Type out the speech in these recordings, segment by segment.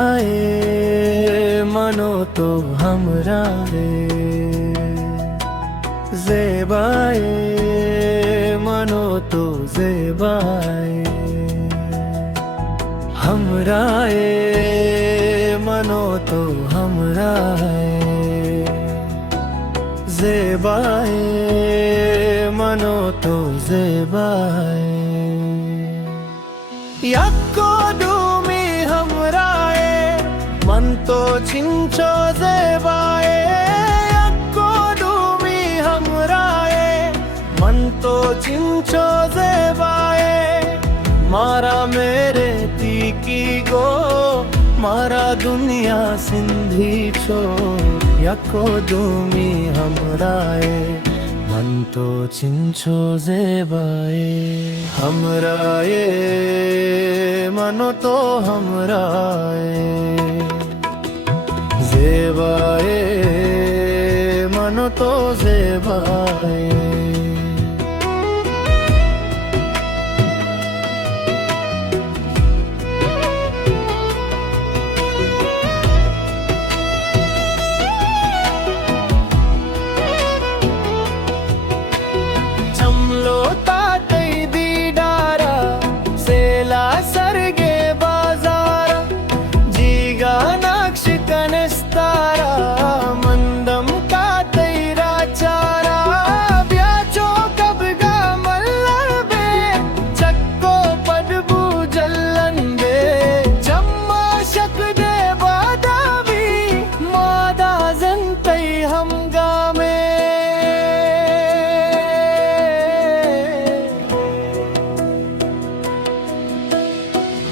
जेबाए मनो तो हमरा रे, जेबाए मनो तो जेबाए हमराए मनो तो हमराए, जेबाए मनो तो जेबाए यक्को दूमी हमराए मन तो छिंचो जेबाए, यक्को दूमी हमराए मन तो छिंचो जेबाए मारा मेरे तीकी गो मारा दुनिया सिंधी छो यक्को दूमी हमराए मन तो छिंचो जेबाए हमराए मनो तो हमराए, जेबाए मनो तो जेबाए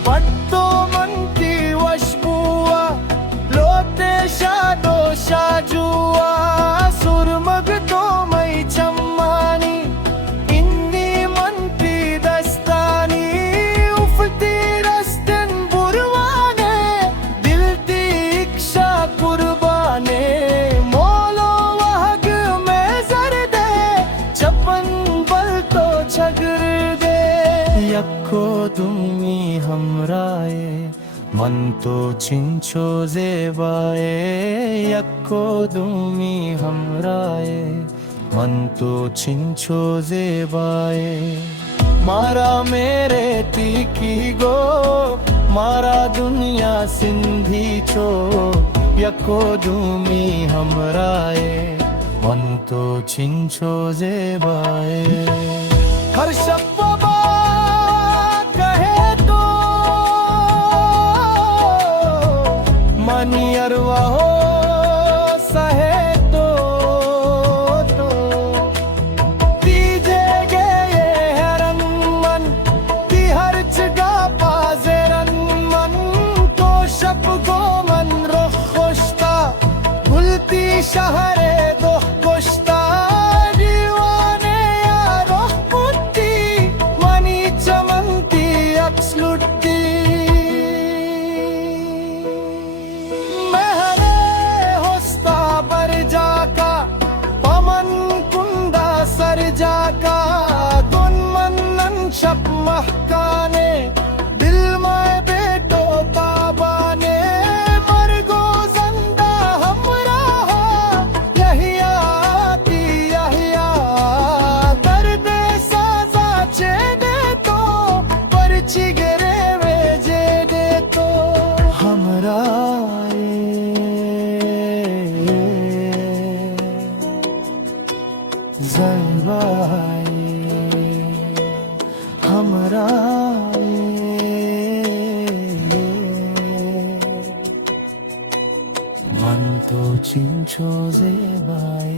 Patto manti washbua lote shado shajua surmag to mai chammani inni manti dastani ufti rasten burwane dilti iksha qurbane molo wahag me zarde chapan bal to chagr de yakko dummi हमराए मन तो छिंचो जेबाए यक्को दूमी हमराए मन तो छिंचो जेबाए मारा मेरे तीकी गो मारा दुनिया सिंधी छो यक्को दूमी हमराए मन तो छिंचो जेबाए हर शब्द मनी अरवा हो सहे तो तीजे गए हैरन मन ती हर जगह पाजेरन मन तो शब गो मन रुख खुशता भूलती शहरे दो कुश्ता दीवाने यारो पुत्ती मनी चमनती अक्स लुटती जाका पमन कुंदा सर जाका गुन मनन शब महकाने दिल में बेटो ताबाने मरगो जिंदा हमरा यही आती यही दर्द साजा चे दे तो परची गिरे वे जे दे तो हमरा जेबाए हमराए मन तो छिंचो जेबाए।